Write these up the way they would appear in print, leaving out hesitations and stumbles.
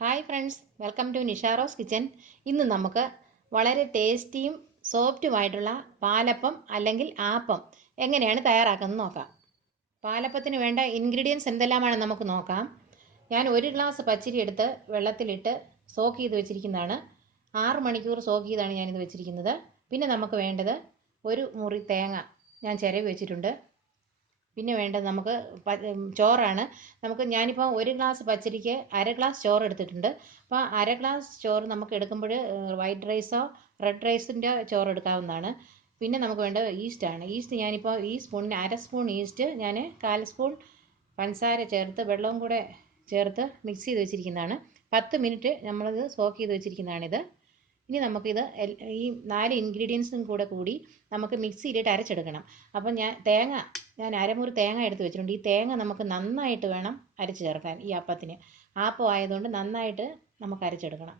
Hi friends, welcome to Nisharose kitchen. ഇന്ന് നമുക്ക് വളരെ ടേസ്റ്റിയും സോഫ്റ്റുമായിട്ടുള്ള പാലപ്പം അല്ലെങ്കിൽ ആപ്പം എങ്ങനെയാണ് തയ്യാറാക്കുന്നത് നോക്കാം. പാലപ്പത്തിന് വേണ്ട ഇൻഗ്രീഡിയൻസ് എന്തെല്ലാമാണ് നമുക്ക് നോക്കാം. ഞാൻ 1 ഗ്ലാസ് പച്ചരി എടുത്ത് വെള്ളത്തിലിട്ട് സോക്ക് ചെയ്ത് വെച്ചിരിക്കുന്നതാണ്. 6 മണിക്കൂർ സോക്ക് ചെയ്താണ് ഞാനിത് വെച്ചിരിക്കുന്നത്. പിന്നെ നമുക്ക് വേണ്ടത് ഒരു മുറി തേങ്ങ ഞാൻ ചിരവി വെച്ചിട്ടുണ്ട്. പിന്നെ വേണ്ടത് നമുക്ക് ചോറാണ്. ഞാനിപ്പോൾ 1 ഗ്ലാസ് പച്ചരിക്ക് 1/2 ഗ്ലാസ് ചോറ് എടുത്തിട്ടുണ്ട്. അപ്പോൾ 1/2 ഗ്ലാസ് ചോറ് നമുക്ക് എടുക്കുമ്പോൾ വൈറ്റ് റൈസോ റെഡ് റൈസിൻ്റെ ചോറ് എടുക്കാവുന്നതാണ്. പിന്നെ നമുക്ക് വേണ്ടത് ഈസ്റ്റാണ്. ഈസ്റ്റ് ഞാനിപ്പോൾ ഈ സ്പൂണിന് 1/2 സ്പൂൺ ഈസ്റ്റ് ഞാൻ 1/4 സ്പൂൺ പഞ്ചസാര ചേർത്ത് വെള്ളവും കൂടെ ചേർത്ത് മിക്സ് ചെയ്ത് വെച്ചിരിക്കുന്നതാണ്. 10 മിനിറ്റ് നമ്മളിത് സോക്ക് ചെയ്ത് വെച്ചിരിക്കുന്നതാണിത്. ഇനി നമുക്കിത് ഈ 4 ഇൻഗ്രീഡിയൻസും കൂടി നമുക്ക് മിക്സിയിലിട്ട് അരച്ചെടുക്കണം. അപ്പം ഞാൻ അരമുറി തേങ്ങ എടുത്ത് വെച്ചിട്ടുണ്ട്. ഈ തേങ്ങ നമുക്ക് നന്നായിട്ട് വേണം അരച്ച് ചേർക്കാൻ. ഈ അപ്പത്തിന് ആപ്പം ആയതുകൊണ്ട് നന്നായിട്ട് നമുക്ക് അരച്ചെടുക്കണം.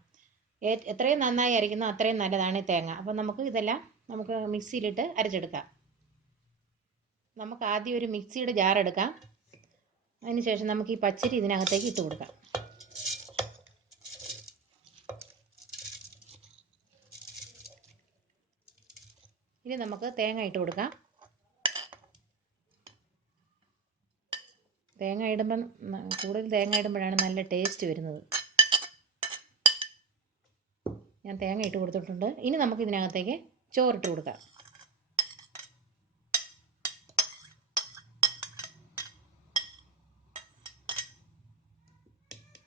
എത്രയും നന്നായി അരയ്ക്കുന്നോ അത്രയും നല്ലതാണ് ഈ തേങ്ങ. അപ്പം ഇതെല്ലാം നമുക്ക് മിക്സിയിലിട്ട് അരച്ചെടുക്കാം. നമുക്ക് ആദ്യം ഒരു മിക്സിയുടെ ജാർ എടുക്കാം. അതിനുശേഷം നമുക്ക് ഈ പച്ചരി ഇതിനകത്തേക്ക് ഇട്ട് കൊടുക്കാം. ഇനി നമുക്ക് തേങ്ങ ഇട്ട് കൊടുക്കാം. കൂടുതൽ തേങ്ങ ഇടുമ്പോഴാണ് നല്ല ടേസ്റ്റ് വരുന്നത്. ഞാൻ തേങ്ങ ഇട്ട് കൊടുത്തിട്ടുണ്ട്. ഇനി നമുക്ക് ഇതിനകത്തേക്ക് ചോറിട്ട് കൊടുക്കാം.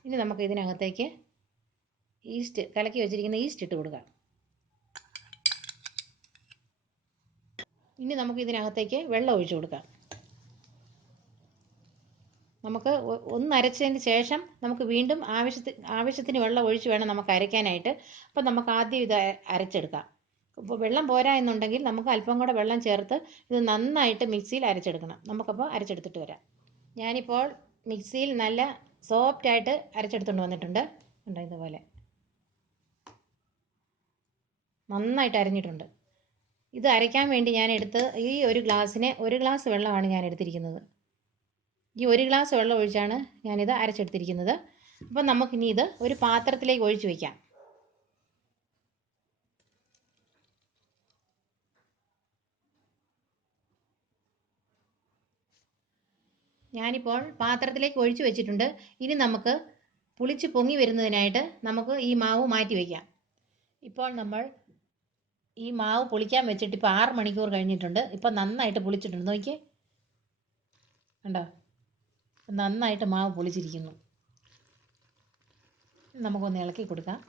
ഇനി നമുക്ക് ഇതിനകത്തേക്ക് കലക്കി വെച്ചിരിക്കുന്ന ഈസ്റ്റ് ഇട്ട് കൊടുക്കാം. ഇനി നമുക്ക് ഇതിനകത്തേക്ക് വെള്ളം ഒഴിച്ചു കൊടുക്കാം. നമുക്ക് ഒന്ന് അരച്ചതിന് ശേഷം നമുക്ക് വീണ്ടും ആവശ്യത്തിന് വെള്ളം ഒഴിച്ച് വേണം നമുക്ക് അരയ്ക്കാനായിട്ട്. അപ്പം നമുക്ക് ആദ്യം ഇത് അരച്ചെടുക്കാം. അപ്പോൾ വെള്ളം പോരാ എന്നുണ്ടെങ്കിൽ നമുക്ക് അല്പം കൂടെ വെള്ളം ചേർത്ത് ഇത് നന്നായിട്ട് മിക്സിയിൽ അരച്ചെടുക്കണം. നമുക്കപ്പോൾ അരച്ചെടുത്തിട്ട് വരാം. ഞാനിപ്പോൾ മിക്സിയിൽ നല്ല സോഫ്റ്റായിട്ട് അരച്ചെടുത്തുകൊണ്ട് വന്നിട്ടുണ്ട്. ഉണ്ടോ, ഇതുപോലെ നന്നായിട്ട് അരഞ്ഞിട്ടുണ്ട്. ഇത് അരയ്ക്കാൻ വേണ്ടി ഞാൻ ഈ 1 ഗ്ലാസ്സിന് 1 ഗ്ലാസ് വെള്ളമാണ് ഞാൻ എടുത്തിരിക്കുന്നത്. ഈ 1 ഗ്ലാസ് വെള്ളം ഒഴിച്ചാണ് ഞാനിത് അരച്ചെടുത്തിരിക്കുന്നത്. അപ്പം നമുക്കിനി ഇത് ഒരു പാത്രത്തിലേക്ക് ഒഴിച്ചു വയ്ക്കാം. ഞാനിപ്പോൾ പാത്രത്തിലേക്ക് ഒഴിച്ചു വെച്ചിട്ടുണ്ട്. ഇനി നമുക്ക് പുളിച്ച് പൊങ്ങി വരുന്നതിനായിട്ട് നമുക്ക് ഈ മാവ് മാറ്റി വയ്ക്കാം. ഇപ്പോൾ നമ്മൾ ഈ മാവ് പുളിക്കാൻ വെച്ചിട്ട് ഇപ്പോൾ 6 മണിക്കൂർ കഴിഞ്ഞിട്ടുണ്ട്. ഇപ്പം നന്നായിട്ട് പുളിച്ചിട്ടുണ്ട്. നോക്കിയേ, കണ്ടോ, നന്നായിട്ട് മാവ് പുളിച്ചിരിക്കുന്നു. നമുക്കൊന്ന് ഇളക്കി കൊടുക്കാം.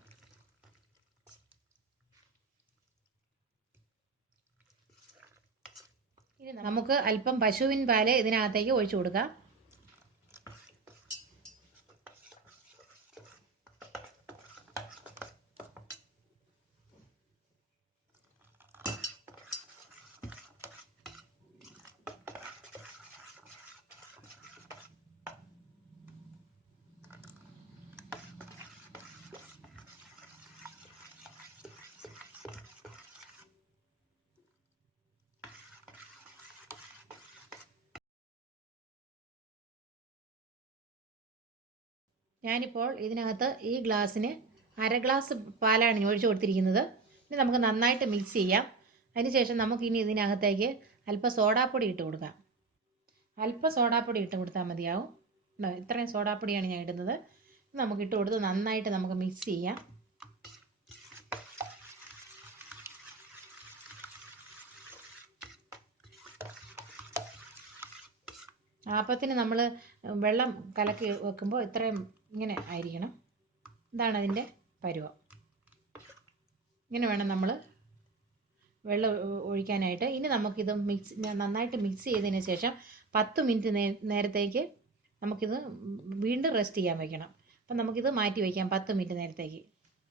ഇനി നമുക്ക് അല്പം പശുവിൻ പാല് ഇതിനകത്തേക്ക് ഒഴിച്ചു കൊടുക്കാം. ഞാനിപ്പോൾ ഇതിനകത്ത് ഈ ഗ്ലാസ്സിന് 1/2 ഗ്ലാസ് പാലാണ് ഒഴിച്ചു കൊടുത്തിരിക്കുന്നത്. ഇനി നമുക്ക് നന്നായിട്ട് മിക്സ് ചെയ്യാം. അതിനുശേഷം നമുക്കിനി ഇതിനകത്തേക്ക് അല്പം സോഡാപ്പൊടി ഇട്ട് കൊടുക്കാം. അല്പം സോഡാപ്പൊടി ഇട്ട് കൊടുത്താൽ മതിയാവും. ഇത്രയും സോഡാപ്പൊടിയാണ് ഞാൻ ഇടുന്നത്. നമുക്ക് ഇട്ട് കൊടുത്ത് നന്നായിട്ട് നമുക്ക് മിക്സ് ചെയ്യാം. ആപ്പത്തിന് നമ്മൾ വെള്ളം കലക്കി വെക്കുമ്പോൾ ഇത്രയും ഇങ്ങനെ ആയിരിക്കണം. ഇതാണ് അതിൻ്റെ പരുവം. ഇങ്ങനെ വേണം നമ്മൾ വെള്ളം ഒഴിക്കാനായിട്ട്. ഇനി നമുക്കിത് നന്നായിട്ട് മിക്സ് ചെയ്തതിന് ശേഷം 10 മിനിറ്റ് നേരത്തേക്ക് നമുക്കിത് വീണ്ടും റെസ്റ്റ് ചെയ്യാൻ വയ്ക്കണം. അപ്പം നമുക്കിത് മാറ്റി വയ്ക്കാം 10 മിനിറ്റ് നേരത്തേക്ക്.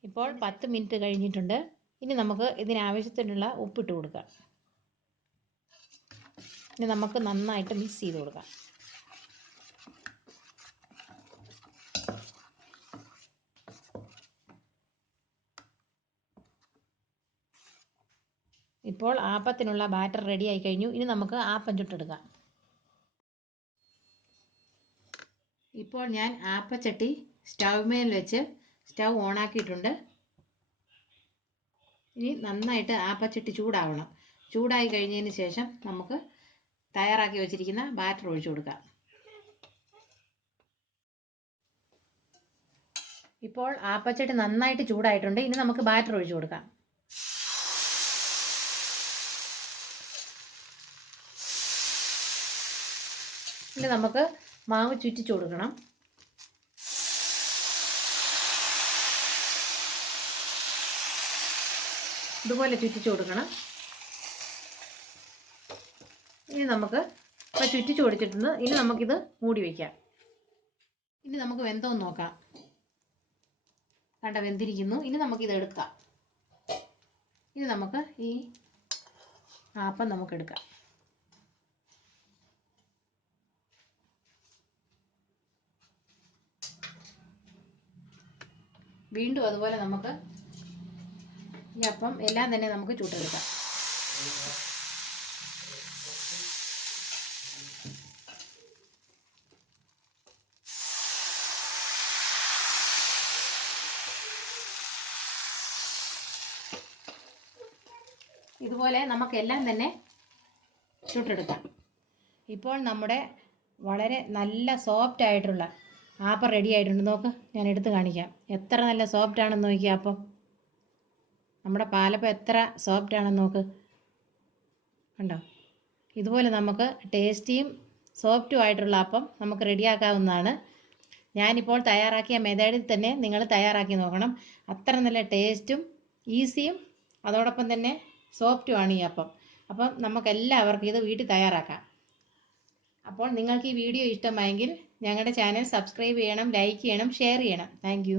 ഇപ്പോൾ 10 മിനിറ്റ് കഴിഞ്ഞിട്ടുണ്ട്. ഇനി നമുക്ക് ഇതിനാവശ്യത്തിനുള്ള ഉപ്പിട്ട് കൊടുക്കാം. ഇനി നമുക്ക് നന്നായിട്ട് മിക്സ് ചെയ്ത് കൊടുക്കാം. ഇപ്പോൾ ആപ്പത്തിനുള്ള ബാറ്റർ റെഡി ആയി കഴിഞ്ഞു. ഇനി നമുക്ക് ആപ്പം ചുട്ടെടുക്കാം. ഇപ്പോൾ ഞാൻ ആപ്പച്ചട്ടി സ്റ്റൗമേൽ വെച്ച് സ്റ്റൗ ഓണാക്കിയിട്ടുണ്ട്. ഇനി നന്നായിട്ട് ആപ്പച്ചട്ടി ചൂടാവണം. ചൂടായി കഴിഞ്ഞതിന് ശേഷം നമുക്ക് തയ്യാറാക്കി വെച്ചിരിക്കുന്ന ബാറ്റർ ഒഴിച്ചു കൊടുക്കാം. ഇപ്പോൾ ആപ്പച്ചട്ടി നന്നായിട്ട് ചൂടായിട്ടുണ്ട്. ഇനി നമുക്ക് ബാറ്റർ ഒഴിച്ചു കൊടുക്കാം. ഇനി നമുക്ക് മാവ് ചുറ്റിച്ചു കൊടുക്കണം. ഇതുപോലെ ചുറ്റിച്ചു കൊടുക്കണം. ഇനി നമുക്ക് ഇപ്പോൾ ചുറ്റിച്ചു കൊടുത്തിട്ടുണ്ട്. ഇനി നമുക്കിത് മൂടി വയ്ക്കാം. ഇനി നമുക്ക് വെന്തോന്ന് നോക്കാം. കണ്ട വെന്തിരിക്കുന്നു. ഇനി നമുക്കിത് എടുക്കാം. ഇനി നമുക്ക് ഈ ആപ്പം നമുക്കെടുക്കാം. വീണ്ടും അതുപോലെ നമുക്ക് ഈ അപ്പം എല്ലാം തന്നെ നമുക്ക് ചുട്ടെടുക്കാം. ഇതുപോലെ നമുക്കെല്ലാം തന്നെ ചുട്ടെടുക്കാം. ഇപ്പോൾ നമ്മുടെ വളരെ നല്ല സോഫ്റ്റ് ആയിട്ടുള്ള ആപ്പം റെഡി ആയിട്ടുണ്ട്. നോക്ക്, ഞാൻ എടുത്ത് കാണിക്കാം. എത്ര നല്ല സോഫ്റ്റ് ആണെന്ന് നോക്കിയാൽ അപ്പം നമ്മുടെ പാലപ്പം എത്ര സോഫ്റ്റ് ആണെന്ന് നോക്ക്. കണ്ടോ? ഇതുപോലെ നമുക്ക് ടേസ്റ്റിയും സോഫ്റ്റും ആയിട്ടുള്ള അപ്പം നമുക്ക് റെഡിയാക്കാവുന്നതാണ്. ഞാനിപ്പോൾ തയ്യാറാക്കിയ മെത്തേഡിൽ തന്നെ നിങ്ങൾ തയ്യാറാക്കി നോക്കണം. അത്ര നല്ല ടേസ്റ്റും ഈസിയും അതോടൊപ്പം തന്നെ സോഫ്റ്റുമാണ് ഈ അപ്പം. അപ്പം നമുക്കെല്ലാവർക്കും ഇത് വീട്ടിൽ തയ്യാറാക്കാം. അപ്പോൾ നിങ്ങൾക്ക് ഈ വീഡിയോ ഇഷ്ടമായെങ്കിൽ ഞങ്ങളുടെ ചാനൽ സബ്സ്ക്രൈബ് ചെയ്യണം, ലൈക്ക് ചെയ്യണം, ഷെയർ ചെയ്യണം. താങ്ക്